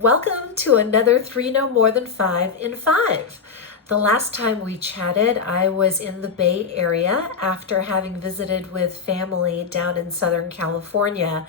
Welcome to another 3 No More Than 5 in 5. The last time we chatted, I was in the Bay Area after having visited with family down in Southern California.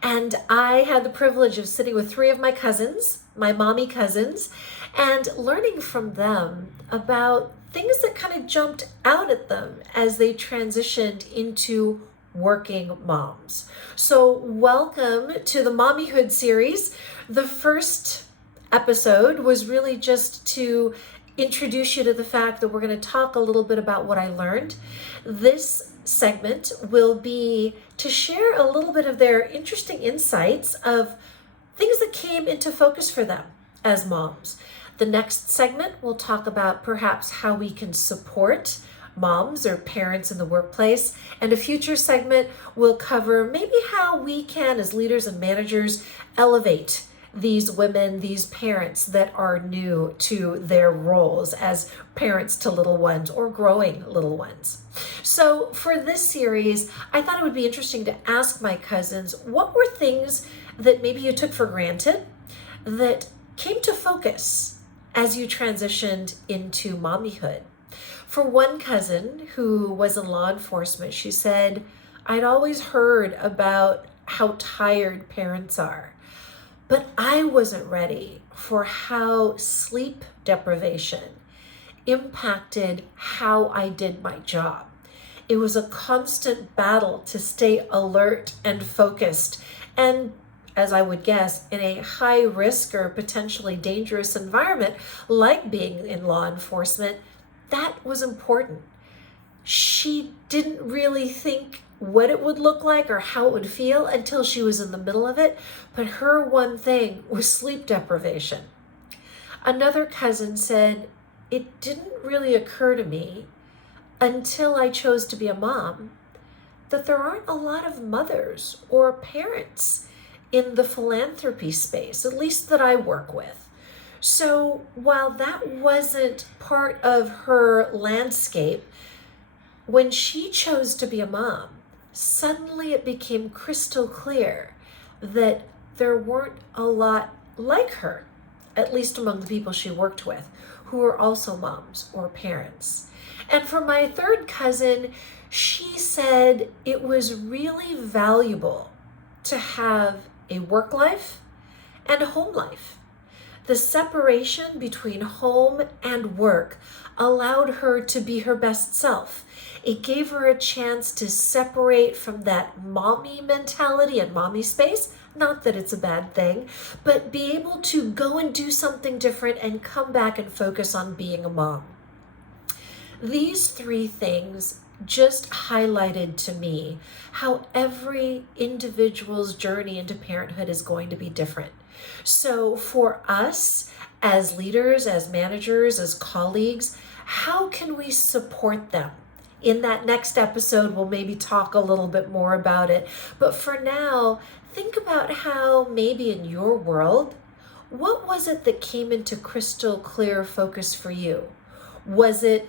And I had the privilege of sitting with 3 of my cousins, my mommy cousins, and learning from them about things that kind of jumped out at them as they transitioned into working moms. So welcome to the Mommyhood series. The first episode was really just to introduce you to the fact that we're going to talk a little bit about what I learned. This segment will be to share a little bit of their interesting insights of things that came into focus for them as moms. The next segment will talk about perhaps how we can support moms or parents in the workplace, and a future segment will cover maybe how we can, as leaders and managers, elevate these women, these parents that are new to their roles as parents to little ones or growing little ones. So for this series, I thought it would be interesting to ask my cousins, what were things that maybe you took for granted that came to focus as you transitioned into mommyhood? For one cousin who was in law enforcement, she said, I'd always heard about how tired parents are, but I wasn't ready for how sleep deprivation impacted how I did my job. It was a constant battle to stay alert and focused, and as I would guess, in a high risk or potentially dangerous environment like being in law enforcement. That was important. She didn't really think what it would look like or how it would feel until she was in the middle of it, but her one thing was sleep deprivation. Another cousin said, it didn't really occur to me until I chose to be a mom that there aren't a lot of mothers or parents in the philanthropy space, at least that I work with. So while that wasn't part of her landscape, when she chose to be a mom, suddenly it became crystal clear that there weren't a lot like her, at least among the people she worked with, who were also moms or parents. And for my third cousin, she said it was really valuable to have a work life and a home life. The separation between home and work allowed her to be her best self. It gave her a chance to separate from that mommy mentality and mommy space. Not that it's a bad thing, but be able to go and do something different and come back and focus on being a mom. These 3 things just highlighted to me how every individual's journey into parenthood is going to be different. So for us as leaders, as managers, as colleagues, how can we support them? In that next episode, we'll maybe talk a little bit more about it. But for now, think about how maybe in your world, what was it that came into crystal clear focus for you? Was it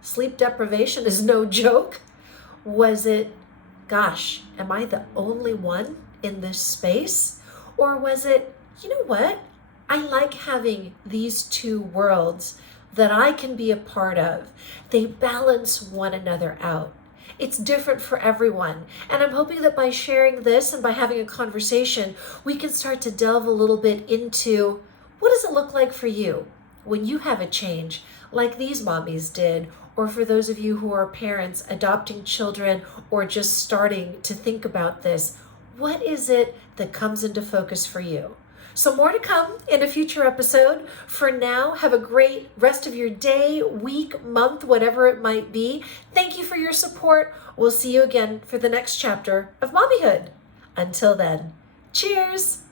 sleep deprivation is no joke? Was it, gosh, am I the only one in this space? Or was it, you know what? I like having these 2 worlds that I can be a part of. They balance one another out. It's different for everyone. And I'm hoping that by sharing this and by having a conversation, we can start to delve a little bit into what does it look like for you when you have a change like these mommies did, or for those of you who are parents adopting children or just starting to think about this, what is it that comes into focus for you? So more to come in a future episode. For now, have a great rest of your day, week, month, whatever it might be. Thank you for your support. We'll see you again for the next chapter of Mommyhood. Until then, cheers.